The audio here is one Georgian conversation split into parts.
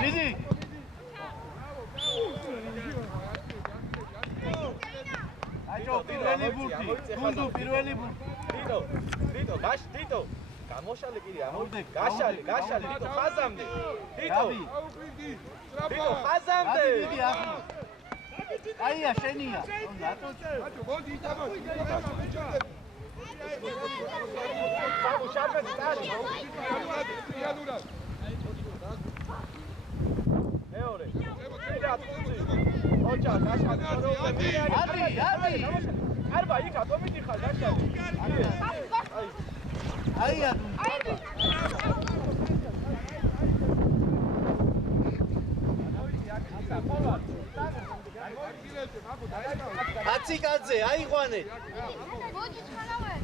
მიდი. აჭო პირველი ბურთი. გუნდუ პირველი ბურთი. დიტო, დიტო. გამოშალე კიდე ამოვიდე. გაშალე, დიტო ხაზამდე. დიტო, ხაზამდე. მიდი ახლა. აია შენია. აჭო მოდი იტაბო. შარბეთი წარი. რეალურად. მეორე. კიდე ოჯა გაშალე. არი. არბა იქა კომიტი ხარ გაშალე. აია. აციკაძე, აიყვანე. მოდი ხანავე.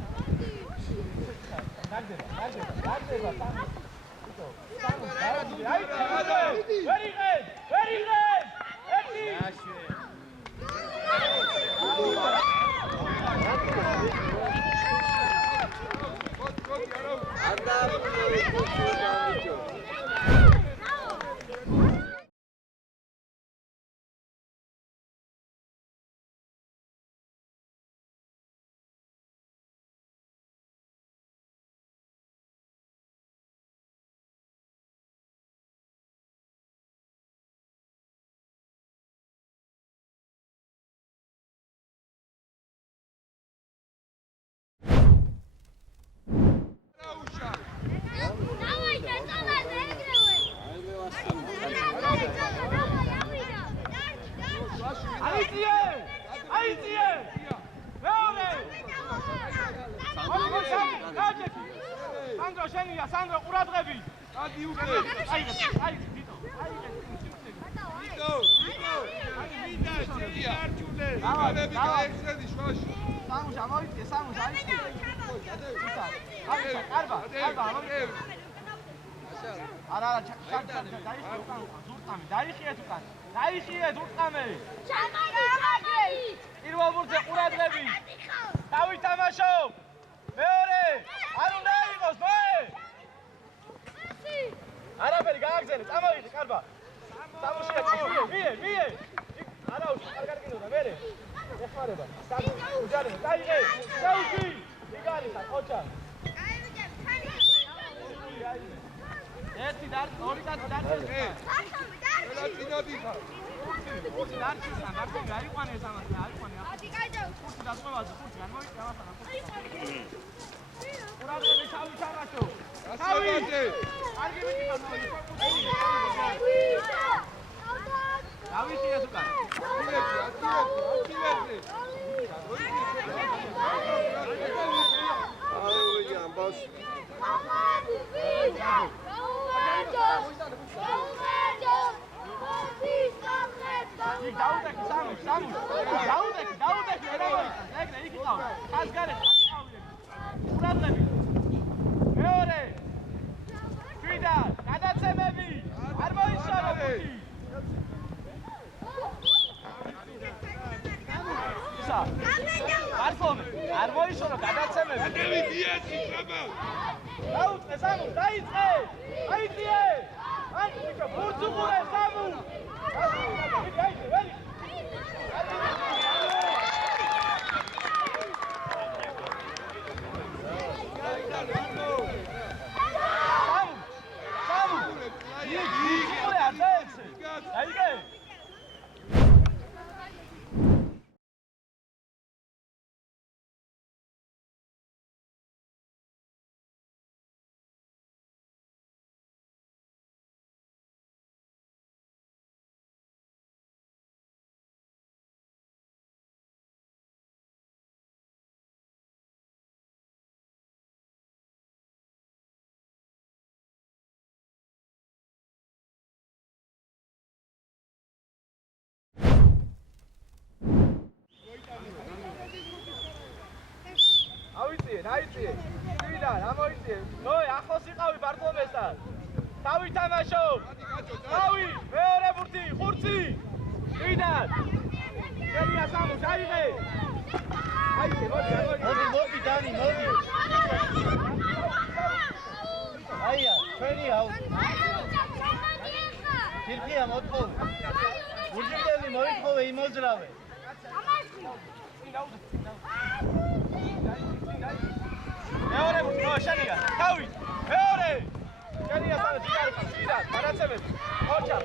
აიწიე! მეორე! სანდრო შენია, სანდრო ყურადღები! ადი უკვე! აი, დიტო! იგალები გაეხსედი შვაში. სამუშა მოიწიე, სამუშა აიწიე! კარბა, არა, დაიხიეთ უკან. დაიხიეთ უკან. პირველ ბურთზე ყურადღები. დავითამაშო. მეორე. არ უნდა იყოს, მოე. არაფერი გააგზავნე, წამოვიდე, კარბა. სამუშია, მie. არა უშ, კარგად გინდა, მერე. ეხმარება. უჯარება, დაიღე. დაუში. იგარისა, ყოჩა. ერთი და ორი და დარჩეს. ყველა წინადი ხარ. ხუთი დარჩეს, დარჩენ გაიყვანე ამას, აიყვანე. ათი კაიდო. ხუთი დასწევაზე, ხუთი განმოვიდა ამასთან, ხუთი. ყურადღები თავი ჩამაშო. ასევაძე. კარგი მითხრა. დავიხიეთ უკან. აკილები. აუი ამბავს. დაუდექი სამუშ დაუდექი ეგრე იქ ყავს ხას გარეშე ყურადღები მეორე შვიდა გადაცემები არ მოიშარო ბუთი ისა მარცლომე არ მოიშარო გადაცემები დევი დიაცი ტრაბა დაუწყე სამუშ დაიწყე აიწიე ან ბიჭო ბურთუყურე სამუშ აიწიე. შვიდა, რა მოიწიე? ნოე, ახლოს იყავი ბარტლომესთან. დავითამაშო. დავი, მეორე ბურთი, ხურცი. შვიდა. შენია სამუშ, აიღე. აიწე, მოდი, დანი, მოდი. აია, ჩვენი აუ. თირფია მოთხოვე. გურჯიბელი მოითხოვე იმოძრავე. მეორე მო შენია. თავი. მეორე. შენია სანამ ჯიგარი ხიდა. გადაცემები. ოჩა.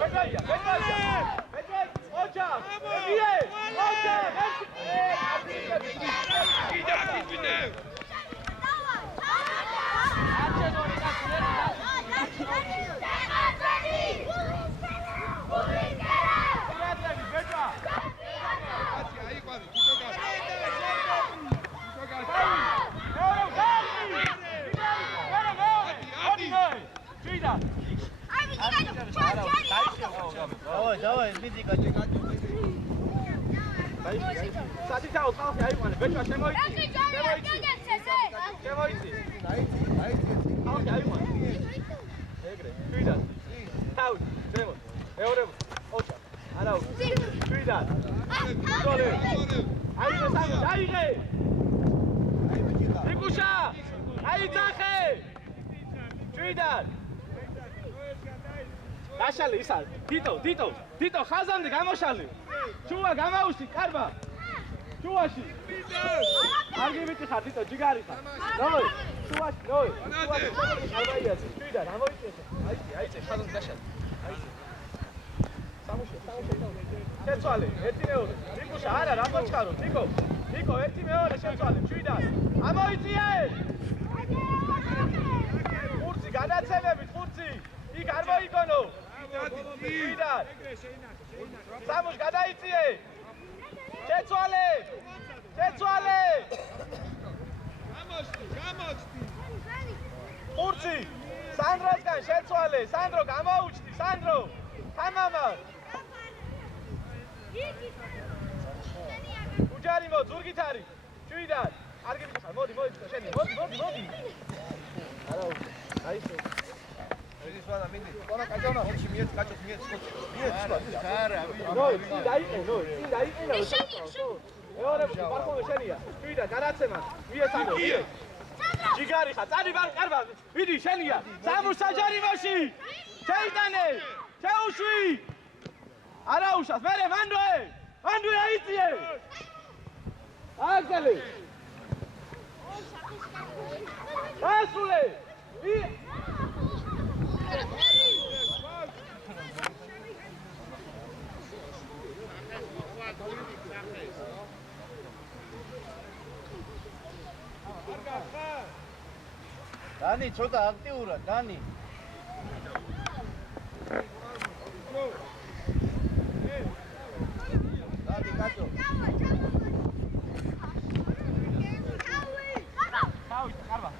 ბეჭდია. ოჩა. მიდე. ოჩა. კიდე კიდე Давай, иди, качай. Сади тау, ხალხი აიყვანე, ბეჭვა შემოიცი. შემოიცი. ხალხი აიყვანე. ეგრე, თვითონ. თავი, შემო. მეორე, ოჩა. არაუ. თვითონ. გოლი. აიღე სამი, აიღე. ნიკუშა. აიძახე. თვითონ. გაშალი ის არის. თიტო, ხაზამდე გამოშალი. ჩუა გამაუში, კარბა. ჩუაში. კარგი ვიცი ხარ, თიტო, ჯიგარი ხარ. ნოი, ჩუაში, ნოი. ჩუაში, თვითონ, ამოიწესე. აიწე, ხაზამდე გაშალი. აიწე. სამუშე. შეცვალე, ერთი მეორე. ნიკუშა, არა, რა მოჩქარო, ნიკო, ერთი მეორე შეცვალე, თვითონ. ამოიწიე. ხურცი, გადაცემები, ხურცი. იქ არ მოიგონო. თვითონ. სამუშ გადაიწიე. შეცვალე. გამოჩდი. ხურცი. სანდროსგან შეცვალე. სანდრო გამოუჩდი. სანდრო. თამამა. უჯარი მო ზურგით არის. თვითონ. კარგი ხარ. მოდი, შენი. მოდი. არაუ. აისო. ეს ვანა მინდი. ვანა კაჭონა. ოჩი მიეც კაჭოს მიეც. არა, ნოი, დაიყენო. მეორე პარკონი შენია. თვითონ გადაცემა. მიესალო. ჯიგარი ხარ, წარი ვარ, კარბა. ვიდი შენია. სამუშ საჯარიმოში. შეიტანე. შეუშვი. არა უშავს. მერე მანდოე აიწიე. აგალე. ასულე. დანი ცოტა აქტიურად დანი დადი კაცო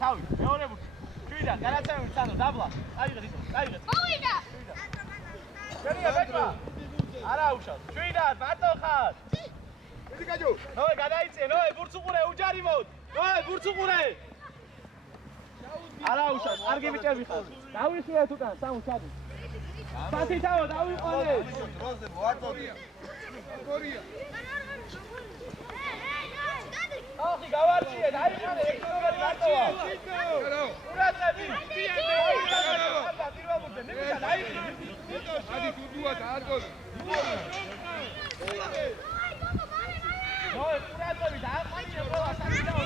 თავი მეორე ბურთი თვითონ გადაცემები სანდრო დაბლა აიღე მოვიდა შენია ბეჭვა არა უშავს თვითონ მარტო ხარ მიდი კაჭო. ნოე გადაიწიე ნოე ბურთს უყურე უჯარი მოდ ნოე ბურთს უყურე არა უშავს კარგი ბიჭები ხარ დავიხიეთ უკან სამუშადი სათითაო დავიყვანე დროზე მოაწოდი. გორია. ახი გავარჩიე დაიხანე ექნოვერი მარტოა ურადები ადი თუდუა დააწოდი. ნოე ურადები დააყანე ყველა სათითაო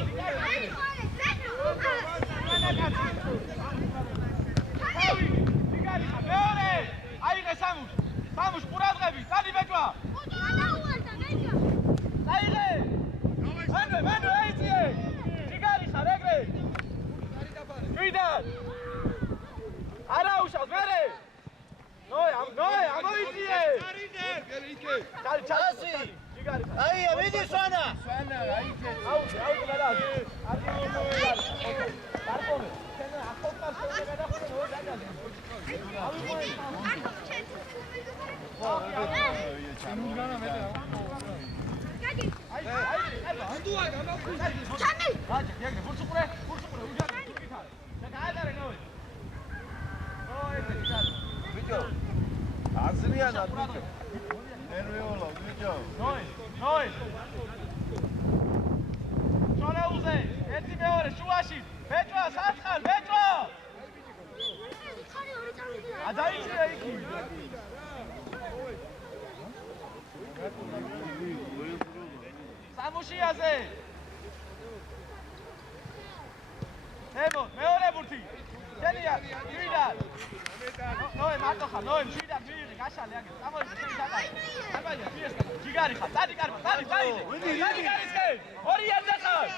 ჯიგარი ხარ მეორე აიღე სამუშ ყურადღები წადი ბეჭვა აიღე მანდო აიწიე ჯიგარი ხარ ეგრე თვითონ არა უშავს მერე ნოე ამოიწიე ჩალში ჯიგარი ხარ აია მიდი სვანა აიწე აუჯი გადადი ადი პარკონი შენ ახალკარ შევიდე გადახურე ნოე დაგადი აზრიანად ბიჭო. ნერვიულო ბიჭო. ნოი. ჩონეუზე, ერთი მეორე შუაში. ბეჭვა, სათხარ, ბეჭვა. ადაიწია იქი. სამუშიაზე ემო მეორე ბურთი შენია მიდან ნოე მარტო ხარ ნოე მიდან მიიღე გაშალე აგე წამოიღე შენი დაკარი აბაია ფიესკა ჯიგარი ხარ დადი კარბა დადი გარისკე ორიაზე ხარ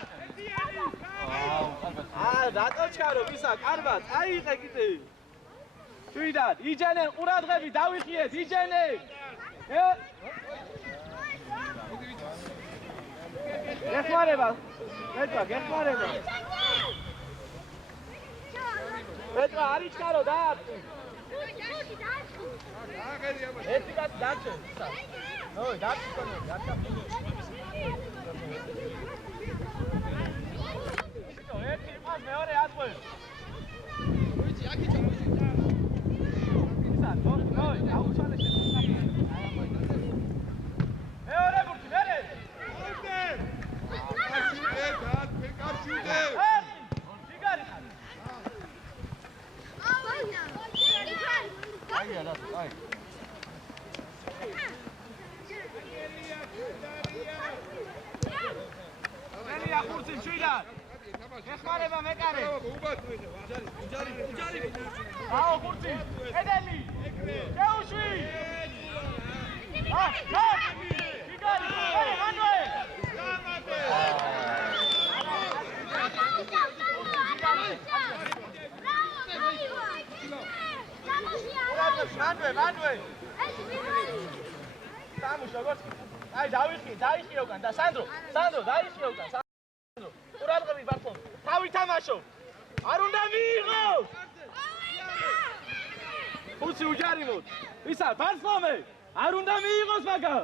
რატო ჩქარო ვისა კარბა წაიღე კიდე მიდან იჯენენ ყურადღები დავიხიეთ იჯენენ გეხმარება პეტრა გეხმარება პეტრა არის ჩქარო და ერთი კაცი დარჩე ნოე დარჩე ერთი ყავს მეორე აწყვე ვიცი აქ იჭა ისა ნოე აუჩალე მეორე ბურთი მერე ეხმარება მეკარე აო ხურცი ედელი შეუშვი გიგარი მანუე მანუე სამუშ როგორც აი დაიხიე უკან და სანდრო დაიხიე უკან ყურადღები ბარფონ თავი თამაშო არ უნდა მიიღო ხუცი უჯარიმოთ ისა ბარსლომე არ უნდა მიიღოს მაგა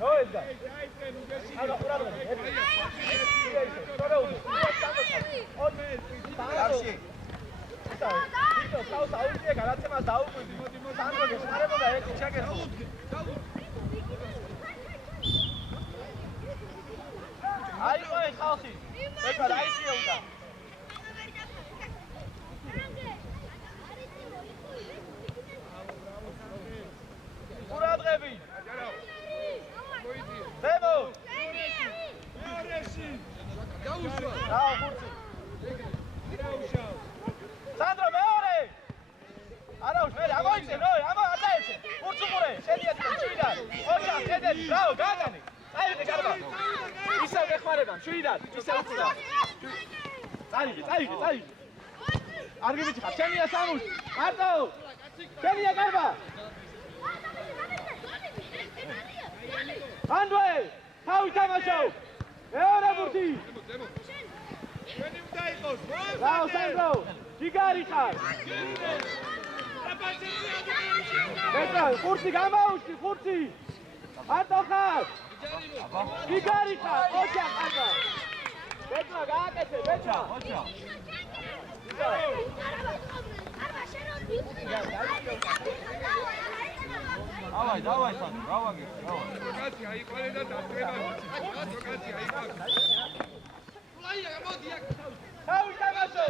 ნოედა არა ყურადღები კარში იტო საუს აუჭე გადაცემას დაუკვირდი სანდრო გეხმარებოდა ერთი ჩაგერო აი ყოე ხალხი ეკა რაიშია უნდა ყურადღები დემო მეორეში გაუშვა რაო ხურცი სანდრო მეორე არა უშმელი ამოიწე ნოე ამა ატაეცე ხურცუყურე შენია ჩვიდან ოჩა ხედები რაო გაგანი წაიღე კარბა ისევ გეხმარება ჩვიდან ისევ უწუდა წაიღე არ გიბიჭი ხარ შენია სამუშ მარტო შენია კარბა ანდვე თავი თამაშო მეორე ბურთი შენი უნდა იყოს რაო სანდრო ჯიგარი ხარ პეტრა ხურცი გამაუშკი ხურცი მარტო ხარ ჯიგარი ხარ ოჯა ყარბა პეტრა გააკეთე პეტრა ოჯა დავაი სანდრო გავაგე კაცი აიყვანე და დაწყება კაცი აიყვანე ფლაია გამოდი აქ თავი თამაშო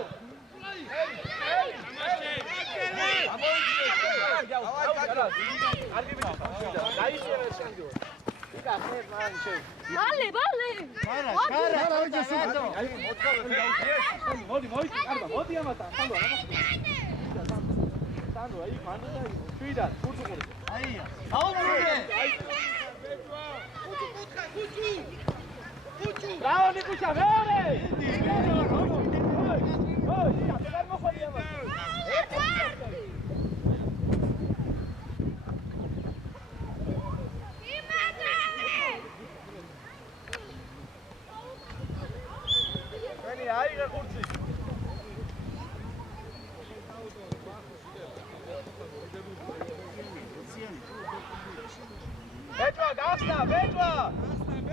ბეჭვა გახსნა ბეჭვა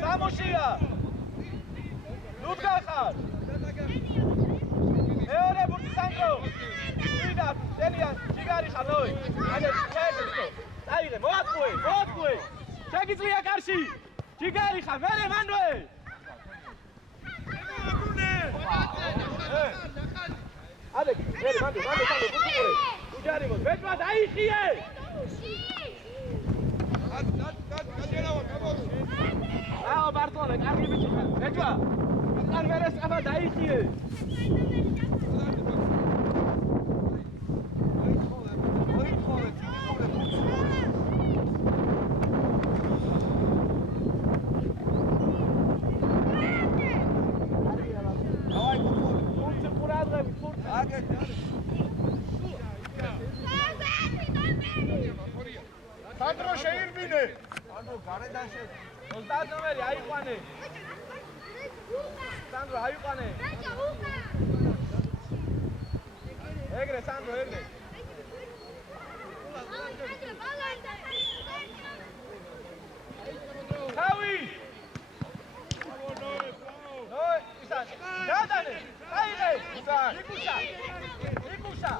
სამუშია ლუდგა ხარ მეორე ბურთი სანდრო ვიდა შენია ჯიგარი ხარ ნოე ანუ შეერთო დაიღე მოაწყუე შეგიძლია კარში ჯიგარი ხარ მერე მანუე დაიხიე! აო ბარტოლე, კარგი ბიჭი ხარ. ბეჭვა. უკან მერე სწრაფად დაიხიე. სანდრო შეირბინე. სანდრო გარედან შე. 30 ნომერი აიყვანე. სანდრო აიყვანე. ეგრე სანდრო ეგრე. თავი. ნოე, ისან. გადანე. აიღე. ისან. იკუშა.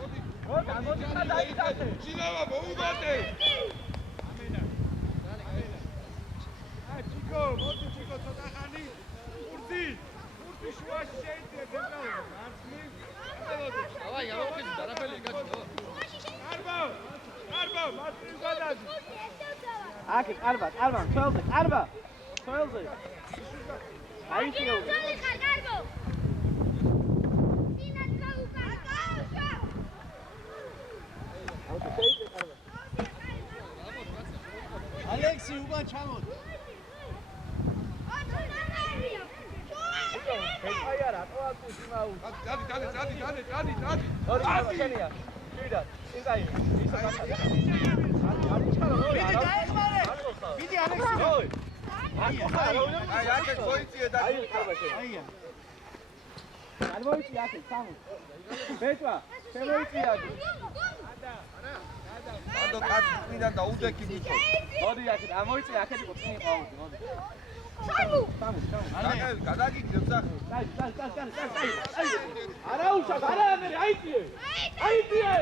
რო გამოდი დაიდაზე. ძილავა მოუდადე. მოდი ჩიკო ცოტა ხანი ხურდი შუაში შეიძლება დემკავო მარცხნი დავაი გამოვხიზი დარაფელი კაცო კარბა მარცხნი გადადი აკი კარბა 12-ზე აიქიო კარბო სინაც გაუკარა აუტო შეიძლება კარბა ალექსი უკან ჩამოდ აი არა, თვალს იმაუ. დადი. ორი შენია. ვიდა, ისაი, ისა გასა. არის ჩარო, ორი. მიდი დაეხმარე. მიდი ალექსი. ოი. აი, აკე გოიწიე და აი, კარბაში. აია. არ მოიწია აქ, სამუ. ბეჭვა, შემოიწია. ანდო კაციდან დაუდექი ბიჭო. მოდი აქეთ, ამოიწია აქეთ იყო წინი ყაუდი, მოდი. სამუ. აკე გადაგიგდებ სახე. აი. არა უშავ, არა მე აიწიე. აიწიე.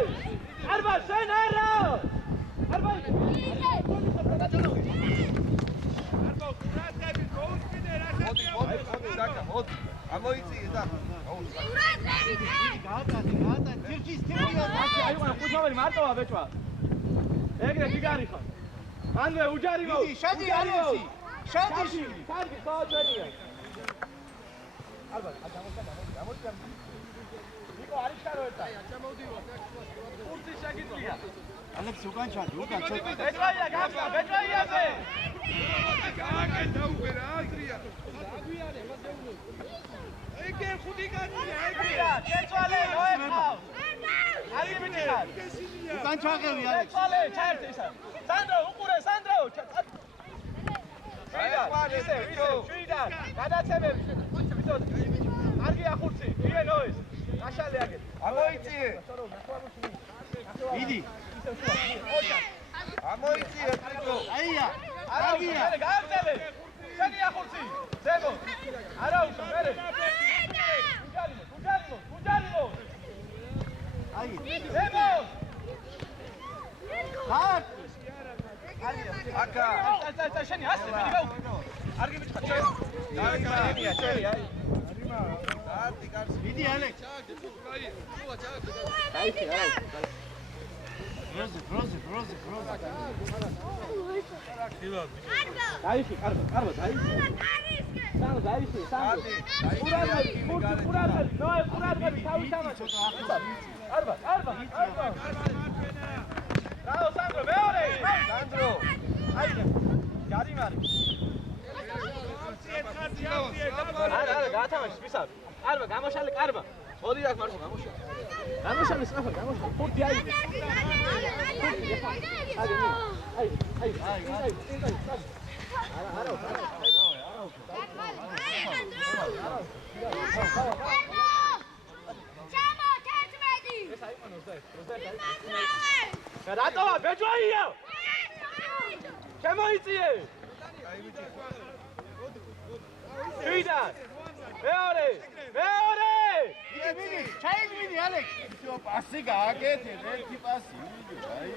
არბა შენ არა. არბა. მოდი დაკა, მოდი. ამოიწიე და. გაატა, თირჩის თირჩია. აი ვარ ხუთავერი მარტოა ბეჭვა. ეგრე გიგარი ხარ. ანვე უჯარი მო. შედი ალექსი. შედი. კარგი საოცარია. ალბათ, გამოდი. ნიკო არის ჩარო ერთად. ჩამოვდიო. კურსი შეგიძლია. ალექსი უკან ჩადი, უკან ჩადი. ბეჭვაია გამსა, ბეჭვაიაზე. აკე დაუბერა აზრია. ეგე ხუთი განია, ეგრე. ბეჭვალე, ნოეფავ. არის ბიჭი ხარ. უკან ჩაღევი ალექსი. ბეჭვალე, ჩაერთე ისა. სანდრო, უყურე, სანდრო. ისე, შვიდან, გადაცემები. კარგია ხურცი, იგივე ნოეს. აშალე აგეთ. ამოიწიე. მიდი. ამოიწიე ტრიკო. აია. არაგია. გააგზელე. შენია ხურცი. ზემო. არა უშო, მერე. გუჯარიმო. აი. ზემო. ხარ. აკა. წა შენი ასე, მიდი გაუ. არგი მითხა, შენ. კარგია, შენი, აი. დადი კარს. მიდი ალექს. დაიხი, არა. ბროზი. დაიხი, კარბა, დაიხი. სანო დაიხი, სანო. ყურადღები, ნოე ყურადღები, თავი თამაშო. კარბა. რაო სანდრო, მეორე. სანდრო. აი, ჯარიმარი. არა, გაათამაშე, ვისავ. კარბა, გამოშალე, კარბა. მოდი აქ მარხო, გამოშალე. გამოშალე, სწრაფად, გამოშალე. ხუთი აი. არა. ჩამო, 11. ეს აიყვანო 21. რატოა ბეჭვაია? შემოიწიე. ვიდა. მეორე. მიდი, ჩაიგმინი ალექსი. ისო პასი გააკეთე, ერთი პასი. მიდი, აი.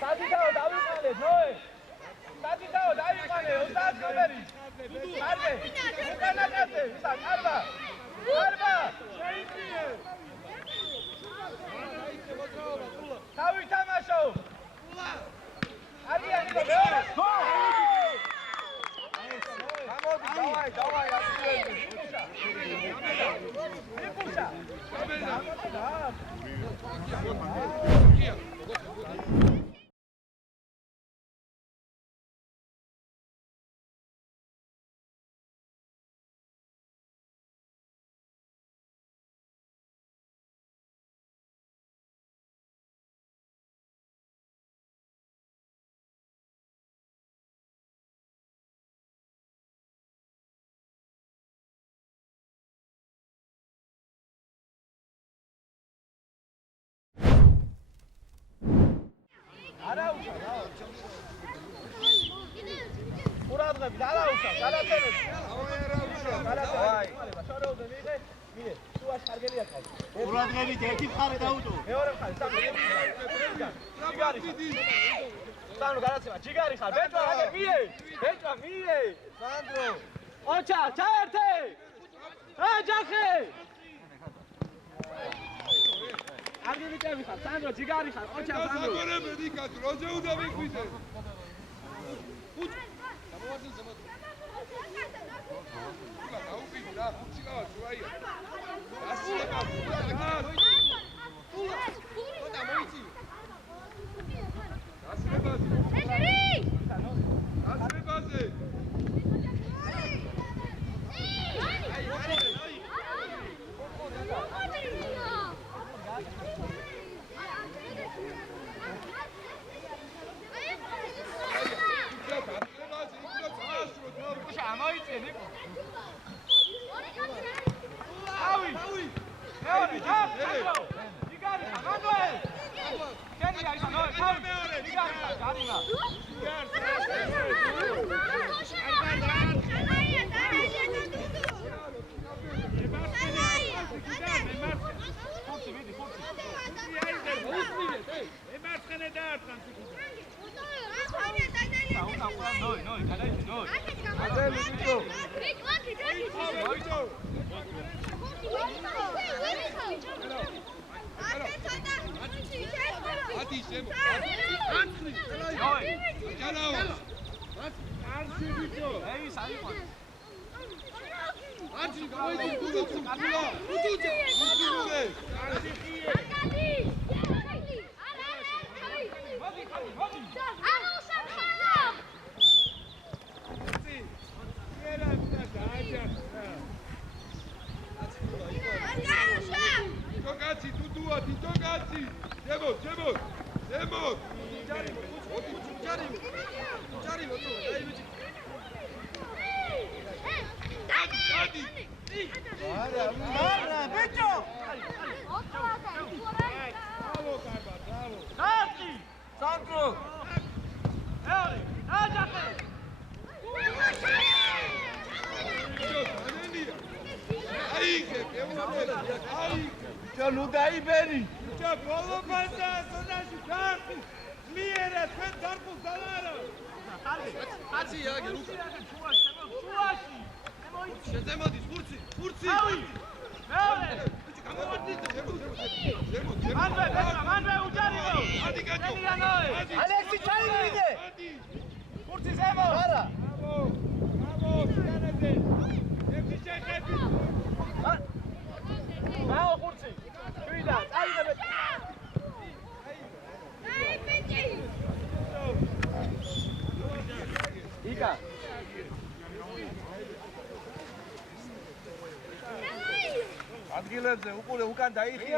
სადიდაო დავიყვანე, ნოე. სადიდაო დავიყვანე 30 ნომერი. კარგე. უკანაკაზე, ისა, კარბა. კარბა. შეიწიე. თავი თამაშო. არიანი და მეორე. გამოდი, დავაი, იფუშა. ყურადღებით არაუშავ, გადაწევები. დავაი. შორეულზე მიიღე, მიდე. შუაში კარგელი აკავ. ყურადღებით ერთი მხარე დაუჭო. მეორე მხარე, ჯიგარი. სანუ გადაცემა, ჯიგარი ხარ. ბეჭვა, აგე მიე. ბეჭვა, მიე. სანდრო. ოჩა, ჩაერთე. აჯახე. კარგი ვიტები ხარ, სანდრო, ჯიგარი ხარ. ოჩა, სანდრო. გაგორებედი კაცო, როზე უნდა მიხვიდე? ადგილებზე უყურე უკან დაიხიე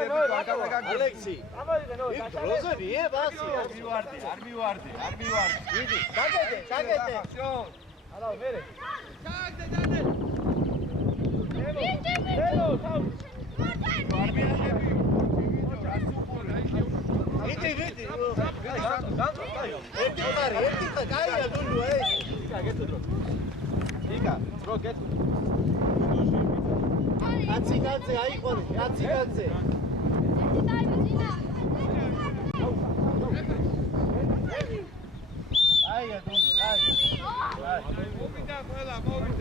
ალექსი. როზე ვიებასი არ მივარდი. დიდი, დაგეთე. არა, მერე. დაგეთე. ელო, თავ. ვიდი. ერთი კაია დუნდო ეს. გეტო დრო. იკა, დრო გეტო. აციკაძე აიყოლე, აციკაძე. აია დუნდო, აი. მოვიდა ყველა, მოვიდა.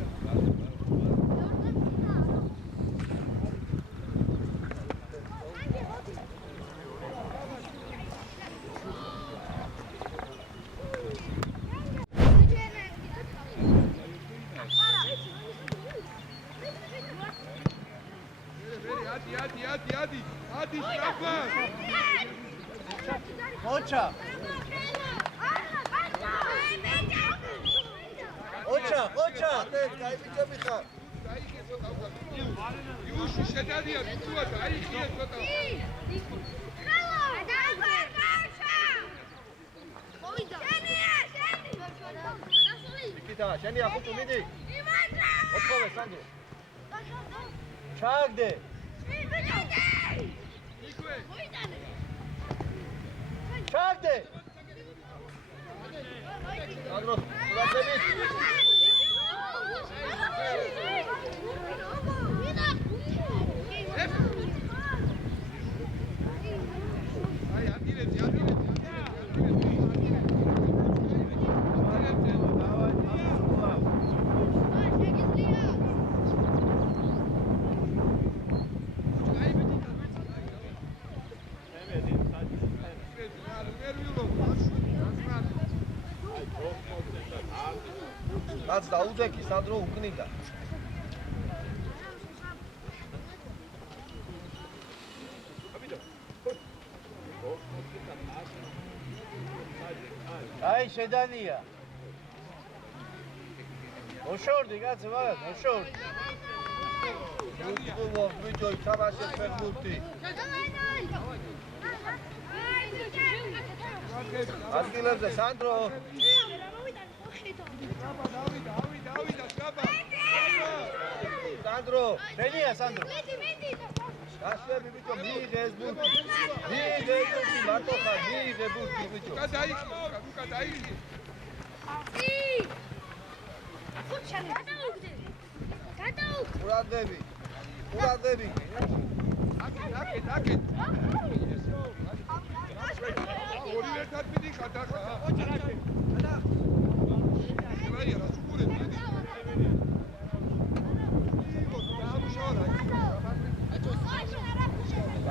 ადი შაბა ოჩა გაიბიჭები ხარ იუში შედადია თუა დაიხია ცოტა ნიკიტა შენია ხუთი მიდი ოთხოვე სანდრო ჩაგდე ჩაგდე სანდრო გასებით აი აპირებდი რაც დაუდექი სანდრო უკნიდა აი შედანია ოშორდი კაცო მაგას ოშორდი უწყო ბიჭო თამაშებს ფეხბურთი ადგილებზე სანდრო სანდრო შენია სანდრო გასვლები ბიჭო მიიღე ეს ბურთი მარტო ხარ მიიღე ბურთი ბიჭო უკა დაიხი ყურადღები აკეთ ორი ერთად მიდი ხატახა აი რა სუპურე მიდი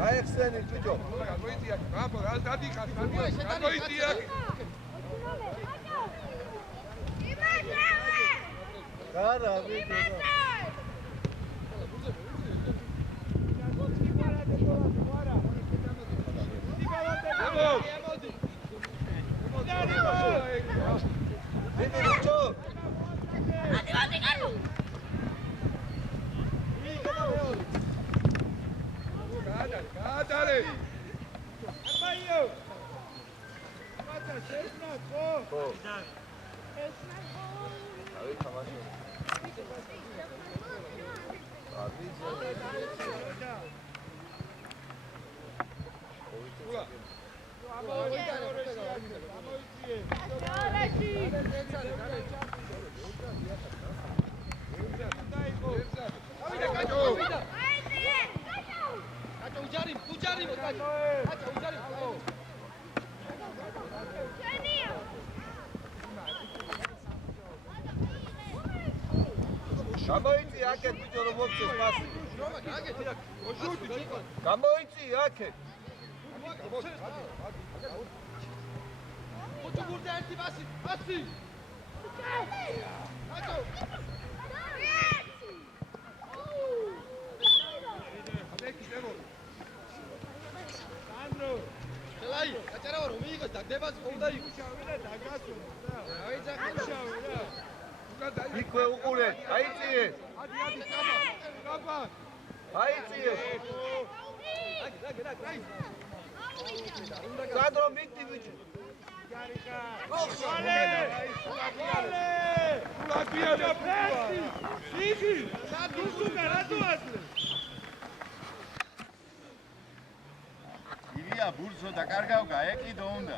აიხსენი ბიჭო გამოიწია გაბო რა დადიხარ გამოიწია გარა ბიჭო გადარე აბაიო მათა შეცნა ხო აი თამაში გამოიწი აქეთ ბიჭო რომ მოგწეს პასი გამოიწი აქეთ ფოტოგურდა ერთი პასი სანდრო ხელაი გაჭარავა რომ მიიღოს და დებაც ყოვდა იქ შავი და დაგასვო რა შავი რა იქვე უყურეთ აიწიეს ადი კაბა აიწიეს სანდრო მიტი ბიჭო გარიკა ლატვია ფესი სიგი სადუსუკა რატო ასლე ილია ბურსო და კარგავ გაეკიდო უნდა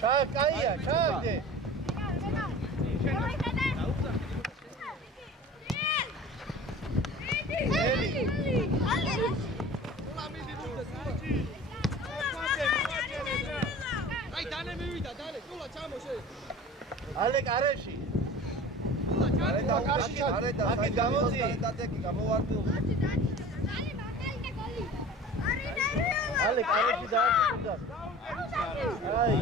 ჩაკ კაია ჩაკდე აი დანე მივიდა დანე კულა ჩამოშე ალე კარეში აკეთ გამოცი ალე კარეში დააჭირდა აი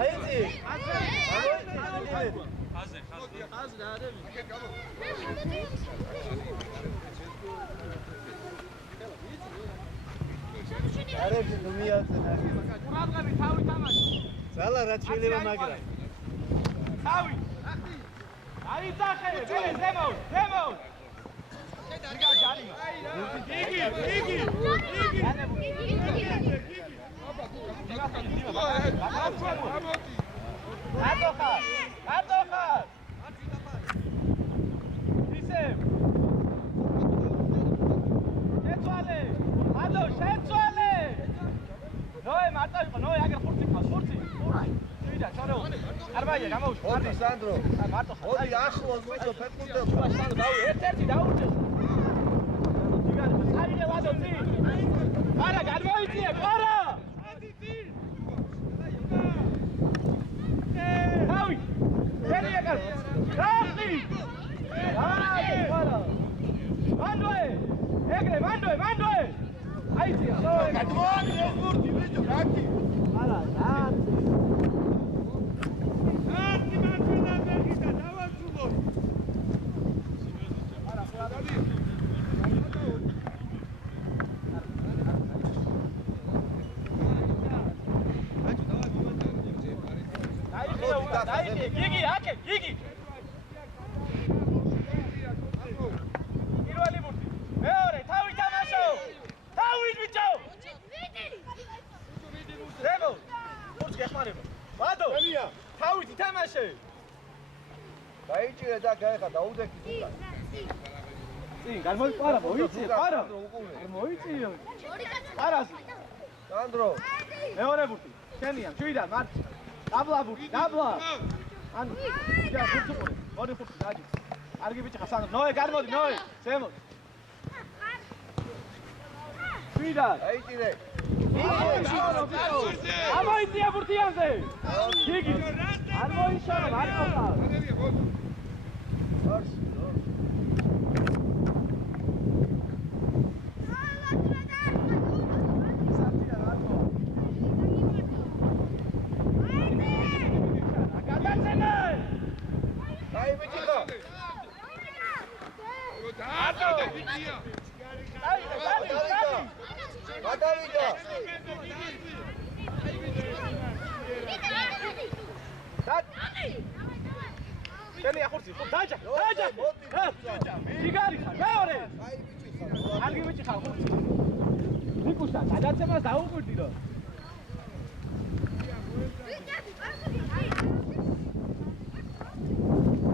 აიწი არები ნუმიაზე ყურადღები თავი თამაში. ძალა რაც შეიძლება მაგრა თავი. აიძახე, ვერე ზემო. იგი. ატოხარ. ისე. შეცვალე. ალო, შეცვალე. ნოე მარტო იყო, ნოე აგერ ხურცი ყავს, ხურცი. ვიდა, ჩარეო. არმაია, გამოვშ. მოდი სანდრო მარტო ხარ. მოდი ახლოს მიწო ფეხბურთელს სანდრო, დავი, ერთ-ერთი დაურჩე. აიდე ვადო წი. არა, გამოიწიე, არა. თავი. შენია კარ. თავი. აი, არა. მანდოე. ეგრე, მანდოე. აიწია. გადმოაგდე ხურთი ბიჭო, რაკი. არა, ნაცი. იგი. პირველი ბურთი. მეორე, თავი თამაშო. თავი ბიჭო. ზემო. ბურთი გეხმარება. ვადო. თავი თამაშე. დაიჭირე და გაეხა დაუდექი თუნდაც წინ გამოიყვარა, მოიწიე, ყარა. მოიწიე. ყარას. სანდრო მეორე ბურთი. შენია, ჩვიდან მართ. დაბლა ბურთი, დაბლა. ანუ, და ბურთი ყური. ორი ბურთი დააჯი. კარგი ბიჭი ხარ, სანდრო. ნოე, გამოდი, ნოე. ზემო. ჩვიდან. დაიჭირე ამოიწია ბურთიანზე. იგი. არ მოიშალა, არ ყოლა. შენია ხურცი, დაჯა. ჯიგარი ხარ, მეორე. კარგი ბიჭი ხარ, ხურცი. ნიკუშა, გადაცემას დაუკვირდი რომ.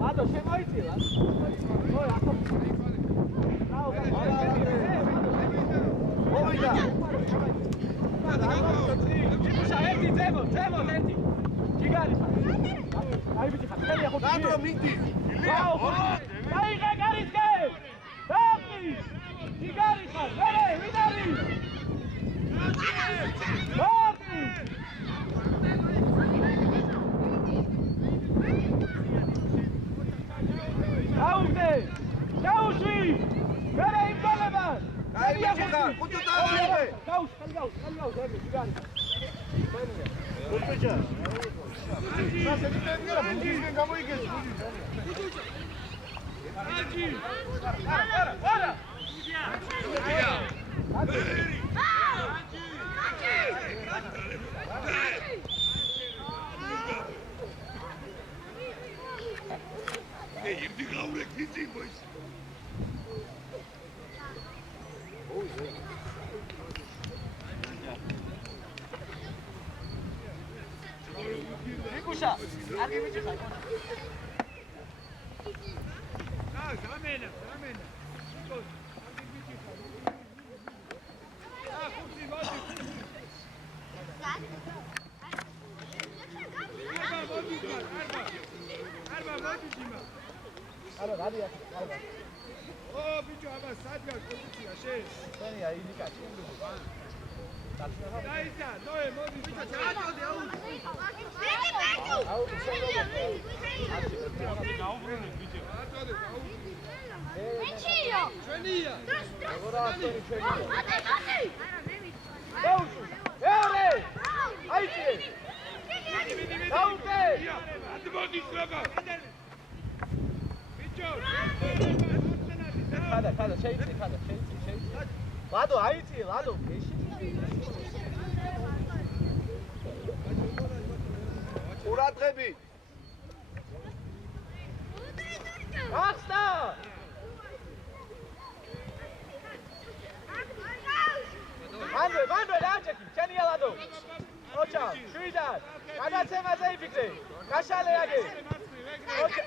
ადო, შემოიწილა. ой, ახო. მოვიდა. ნიკუშა, ერთი ზემო, ერთი. ჯიგარი ხარ. აი ბიჭი ხარ, შენია ხურცი. სანდრო მიდი აი გარისკე. დაფი. ჯიგარი ხარ, ვინარი. დაფი. აუგდე. დაუში. ვერე იმდოლება. აი ბიჭი ხარ, ხუჭო დავიღე. გაუს, ჯიგარი. ხუჭო ბუჯისგან გამოიგეს არა. იმდი გავრე კიცი მოის ნიკუშა, კარგი ბიჭი ხარ. გამენა. კარგი ბიჭი ხარ. ხუთი მოდი. არბა მოდი ძიმა. არა, რადია. ო ბიჭო, აბა სადგას კუჩია შე. შენია ინიკაჩი. დაიცა, ნოე მოდი ბიჭო, ჩააწოდე აუ. გაუბრუნე ბიჭო. აწოდე, აუ. მეჩიო. ჩვენია. როგორ ასწორი ჩვენია დაუში. მეორე. აიჭირე. დაუკე. ად მოდი ხრება. ხადა შეიძლება ლადო აიწიე ლადო ყურადღები ახსნა მანდრე დაჭექი ჩენია ლადო ოჩა შვიდად გადაცემაზე იფიქრე გაშალე აგე ოჩა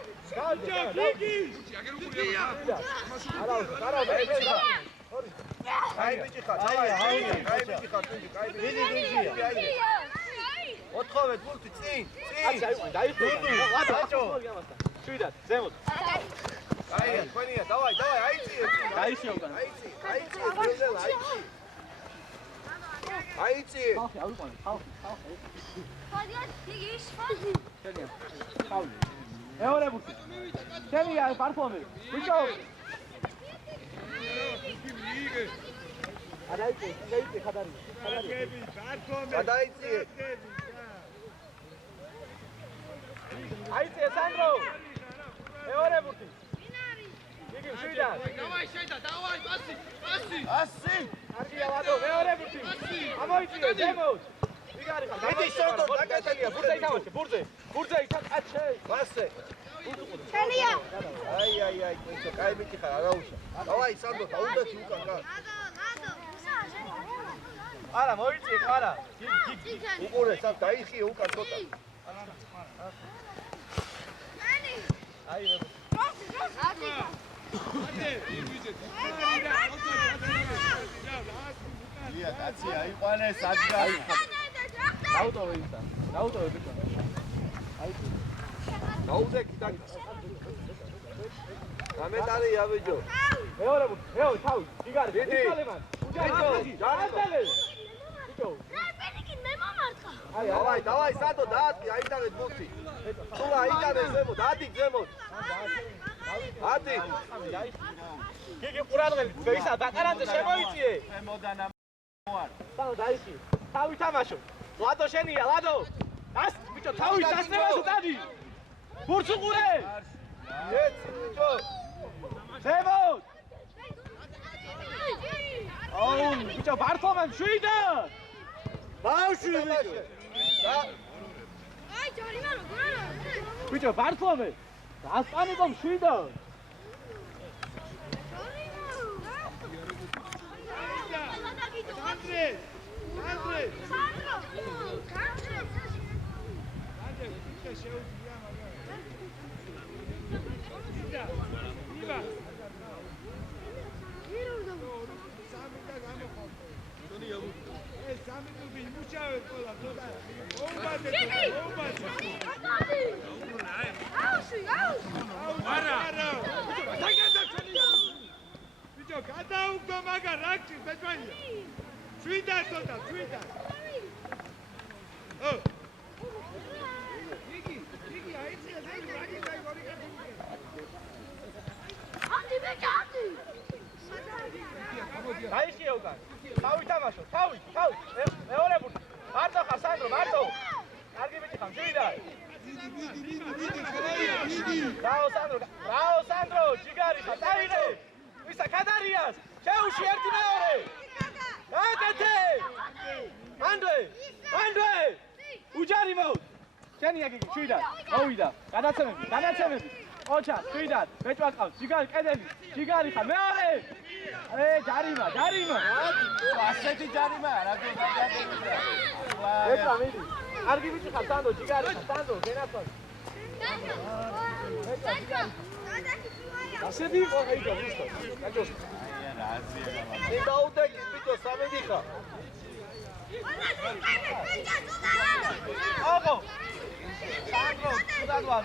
კაი ბიჭი ხარ კაი ბიჭი ხარ ოთხოვე გულთი წინ დაიხო ლადო შვიდად ზემოთ აი თქვენია დავაი აიწიე დაიშიო გან აიწიე მეორე ბურთი შენია პარტონი ბიჭო არაიწე ხადარი გადაიწიე აიწე სანდრო მეორე ბურთი იგი შვიდად დავაი ასი არგია ლადო მეორე ბურთი ამოიწიე ზემოთ ვიგარი ხარ მიდი სორტო დაგაშალია ბურთი ითამაშე ბურთი ითამაშე მასე ჩენია აი კაი ბიჭი ხარ არაუშა დავაი სანდრო დაუდეთი უკან გან არა მოიწიე ხარა უყურე სამ დაიხიე უკან ცოტა აი ია კაცი აიყვანეს ადგილი აუტოვე ისა აუტოვე ბიჭო დაუდეკი და გამეტარია ბიჭო მეორე თავი იგარი დიდი იცალემან ბიჭო დავაი სადო დაატი აიტანეთ ბურთი სულა აიტანე ზემოთ ადი ზემოთ ადი იგი ყურადღებით ვეისა ბაკარანძე შემოიწიე მოდანა მოარ სანო დაიხი თავი თამაშო ლადო შენია ლადო ას ბიჭო თავი დასწრებასო დადი ბურთს უყურე ეცი ბიჭო ზემოთ აუ ბიჭო ბართლომან შვიდა ბავშვი ბიჭო აი ჯორიმა როგორ არა ბიჭო ბართლომე ასპანიკომ შვიდა დაიშიე უკან თავი თამაშო თავი მეორე ბურთი მარტო ხარ სანდრო მარტო კარგი ბიჭი ხარ შვიდა რაო სანდრო ჯიგარი ხარ დაიღე ვისა კადარიას შეუში ერთი მეორე აკეთე მანდრე უჯარი მო შენია გიგი შვიდა მოვიდა გადაცემები ოჩა შვიდად ბეჭვა ყავს ჯიგარი კედელი ჯიგარი ხარ მეორე ჯარიმა ასეთი ჯარიმა რა გოგადაგებია ეცა მიდი კარგი ბიჭი ხარ სანდო ჯიგარი ხარ სანდო გენაცვალ ასეთი იყო აიგო ვისო გაჯოს მე დაუდეკი ბიჭო სამედი ხარ ოგო სანდრო დადვალ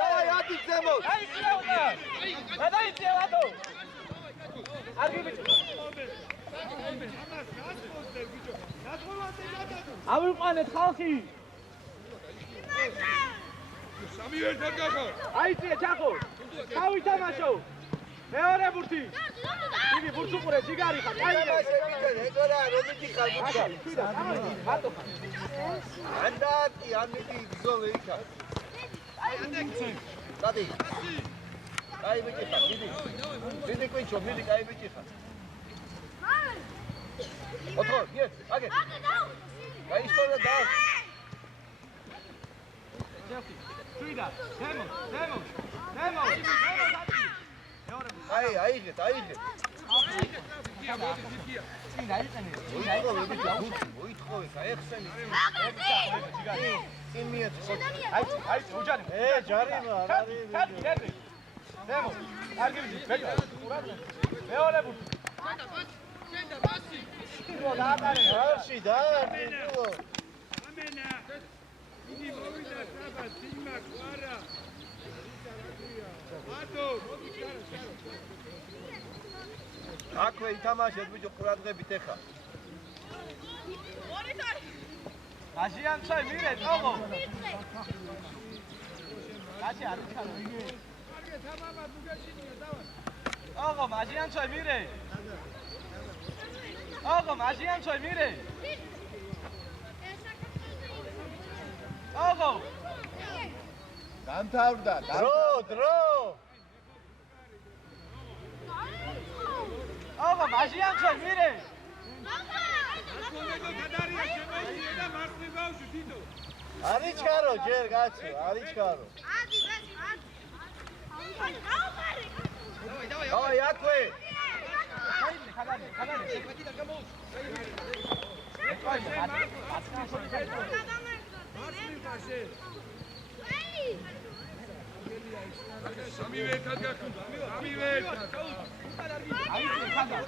დავაი ადი ზემოთ გადაიწია ლადო არგი ბიჭო ავიყვანეთ ხალხი სამი ერთად გახარ აიწია ჩახო თავი თამაშო მეორე ბურთი. იგი ბურთს უყურე, ჯიგარი ხარ. აი ეხლა რომიჯი ხარ ბურთი. მარტო ხარ. ანდატი ამიტი გზოვე იქა. დადი. აი ბიჭი ხარ, დიდი. დიდი კვიჩო, მიდი, აი ბიჭი ხარ. ოთხო, გიეთ, აგე. აი ისტორია და. ტრიდა, დემო. აი, აიღეთ. მოითხოვე, გაეხსენი. წინ მიეწყო. აი, უჯარი. ჯარიმა, რა არის? კარგი. დემო. კარგი ვიდი, ბეჭდა. მეორე ბურთი. არში დაარტყი. აქვე ითამაშეთ ბიჭო ყურადღებით ეხა. აშიანცაი მირე, თოგო. კაცი არ ჩქარო იგი. თოგო, აშიანცაი მირე. თოგო, აშიანცაი მირე. თოგო. დამთავრდა. დრო. თოგო, აშიანცაი მირე. არის ჩქარო ჯერ კაცო, არის ჩქარო. დავაი აქვე.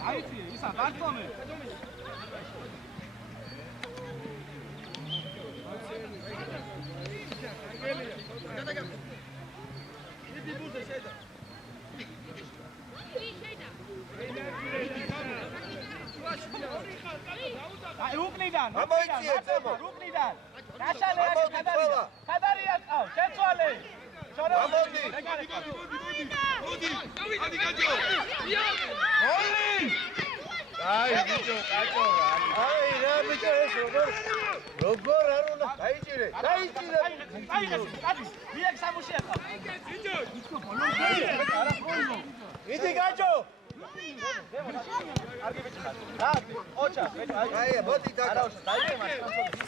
აიცი, ისა გაწომე. აი უკნიდან. უკნიდან. ნაშალე არის ხადარია. ხადარია ყავს, შეცვალე. ამოდი. ადი გაჯო. აი ბიჭო, კაცო. აი რა ბიჭო ეს როგორ არ უნდა დაიჭირე. აი, მიაკ სამუშია ყავს. იდი გაჯო. კარგი ბიჭი ხარ. რა, ოჩა, ბიჭო, აი მოდი და არაუშა, დაიგე მას.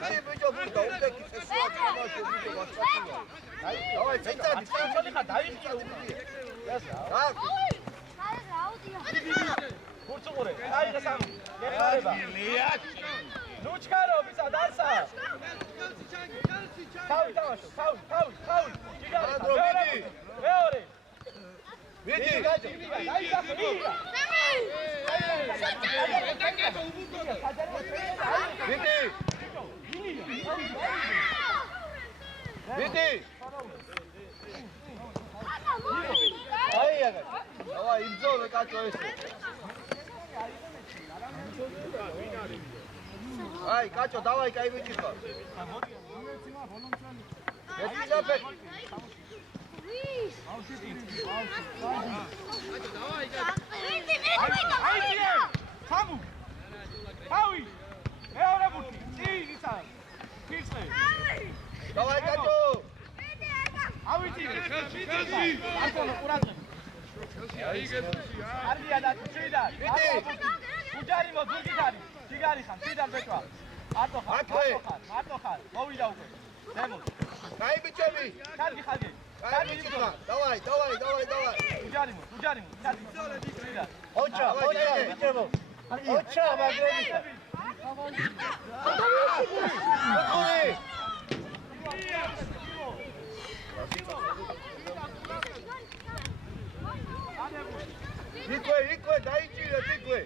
აი ბიჭო ბიჭო უდეკი წესია თამაში ბიჭო ვასწავლია. აი დავაი წეწადი ჩოლი ხარ, დაიგე. რა ბურთს უყურე. დაიღე სამი. გეხარება. ნუ ჩქარო, ბიცა, დასა. თავი თამაშო, თავი. მეორე. მიდი დაისახე. მიდი აი აგა დავა იმძოლე კაცო ეს აი კაცო დავაი კაი ბიჭი ხარ ეცაფე სამუ თავი მეორე ბურთი წინ ისა ფირსე დავაი კაცო ავიწირე ხელში აკონო ყურადღება არგია და წიდა უჯარი მოძუგით არის ჯიგარი ხარ წიდან ბეჭვა მარტო ხარ მოვიდა უკვე დემო კაი ბიჭები კარგი ხალხი კარგი ბიჭია დავაი უჯარი წიდა ოჩა ბიჭებო ოჩა მაგრები იქვე დაიჭირე იქვე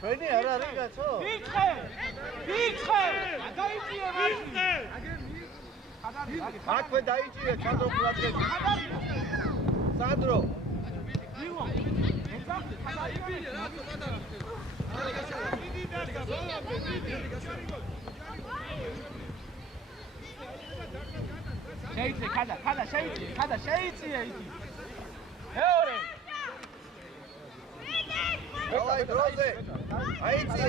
ჩვენი არ არის კაცო ვიწყე დაიჭირე აქვე დაიჭირე ჩანდრო ყურადღებით სანდრო შეიწე ხადა შეიწე იგი მეორე დავაი დროზე. აიწიე.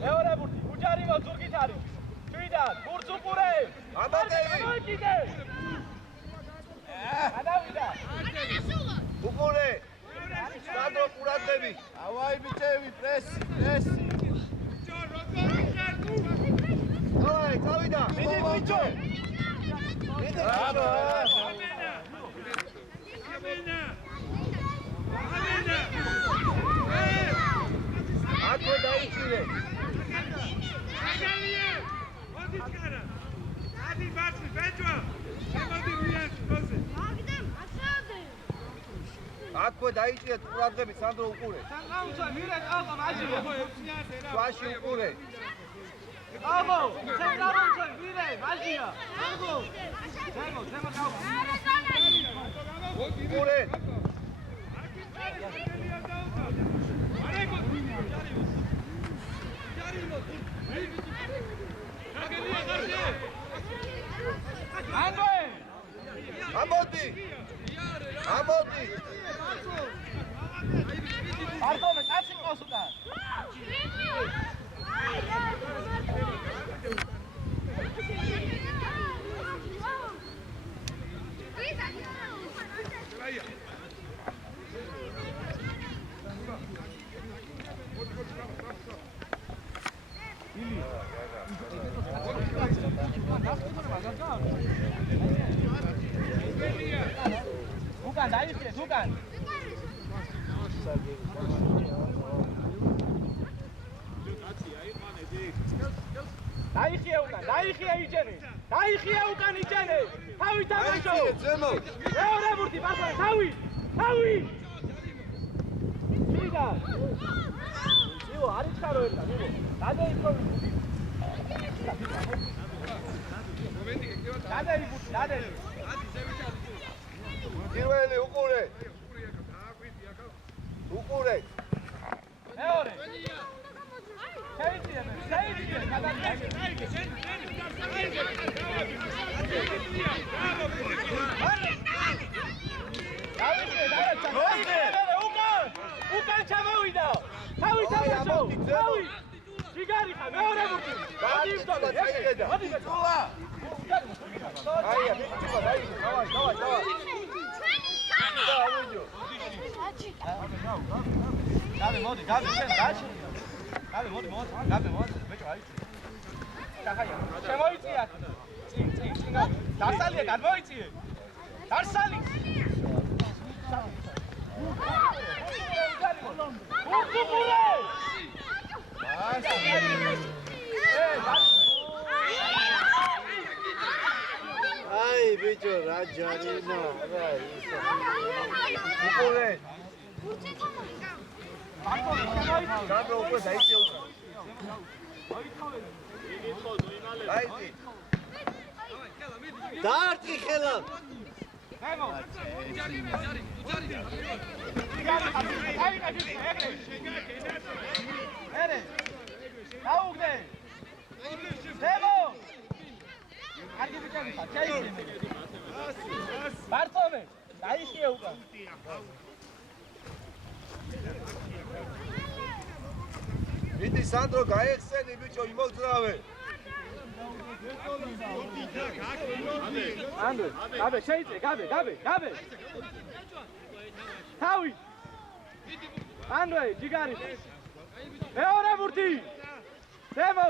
მეორე ბურთი, უჯარივო ზურგით არის. თვიდან, ბურთს უყურე. ამატები. მოიკიდე. ანავიდა. უყურე. სანდრო ყურადღები. ავაი ბიჭები, პრესი, პრესი. დავაი, წავიდა. მიდი ბიჭო. აბა. აკვე დაიჭირე. აკვე დაიჭირე ყურადღები სანდრო უყურე. სამყაუცა მირე ყავყა მაჟია. შვაში უყურე. აბო, სამყაუცა მირე მაჟია. აბო. ზემო ყავყა. უყურე. ანდრე! ამოდი. ამოდი. არტომე, კაცი ყავს უკან. უკან დაიხიე, უკან. დაიხიე უკან, დაიხიე იჯენი. დაიხიე უკან იჯენი. თავი თამაშო. ზემო. მეორე ბურთი, პასა, თავი. თავი. ჩიდა. იო, არის ხარო ერთა, მიო. დადეი ფორმი. დადეი ბურთი, დადეი. პირველი უყურე. უყურე. მეორე. შეიძლება, შეიძლება, გადაგიჭირე. უკან ჩამოვიდა. თავი თამაშო. თავი. ჯიგარი ხა, მეორე ბურთი. მოდი იმდოლე. მოდი ბეჭოლა. აია, მიჭირა, დაიჭირე. დავაი, დავაი, დავაი. გაბე მოდი, გაბე შენ გაჩი. გაბე მოდი, მოდი, გაბე მოდი, ბეჭო აი. კახაია. შემოიწია. წინ, გაბე. დასალია, გადმოიწიე. დასალი. უყურე. აი ბიჭო რა ჯარინა რა ისა უყურე. შემოიწია. სანდრო უკვე დაიჭირე. აიწი. დაარტყი ხელა ზემო. ერე. აუგდე. ზემო. კარგი ბიჭები ხარ, შეიძლება. ბარტომე, დაიხიე უკან. მიდი სანდრო გაეხსენი ბიჭო იმოგძრავე. ანდრე, გაბე, შეიძლება, გაბე. თავი. ანდრე, ჯიგარი. მეორე ბურთი. ზემო.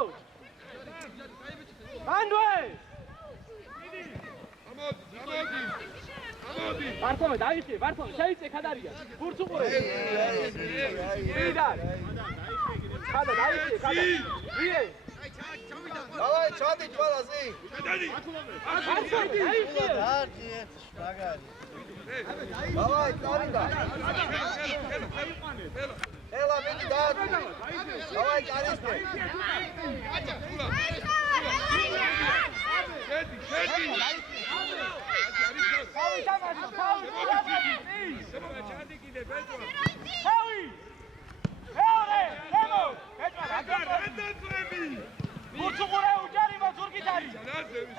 ანდრე. ბარტომე, დაიხიე, ბარტომე, შეიძლება ხადარია. ბურთს უყურე. ვიდან? ხადა, დაიხიე, ხადა. ვიე. დავაი, ჩადი თვალაზე. ბარტომე, დაიხიე. დაარტყი ერთ შპაგარი დავაი, წავიდა. ელა მიდი დაარტყი. დავაი, კარისკე. თავი თამაშო, თავი. თავი. მეორე, ზემო. ბეჭვა, გადაგები. ბურთს უყურე, უჯარივო ზურგით არის.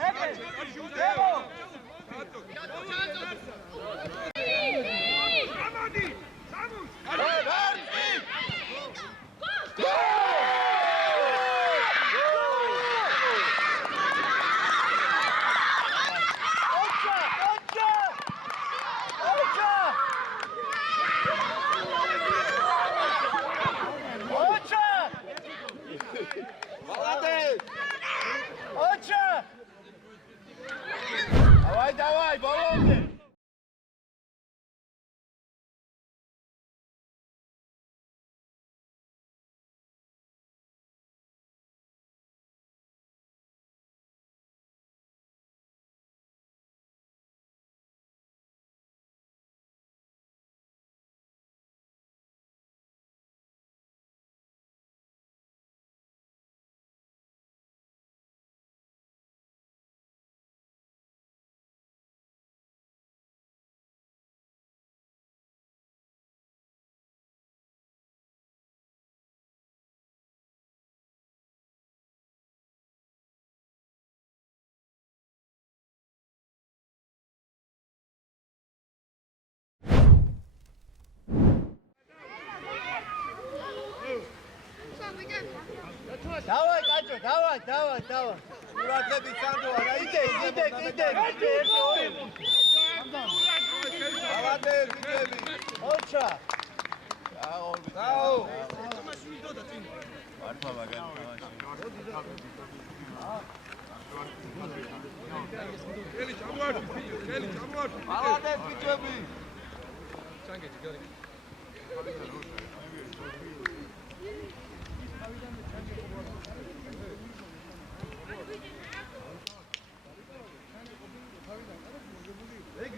ეგრე. ზემო. დაარტყი. Давай, Володя! Давай, Катю, давай. Муратები სანდო არა, იდე. ავადე, იდები. ოჩა. დაო. მარფა მაგარი თამაში. ხელი ჩამოართი, ხელი ჩამოართი. ავადე, იდები. ჩანგეჭი გარი. ეგ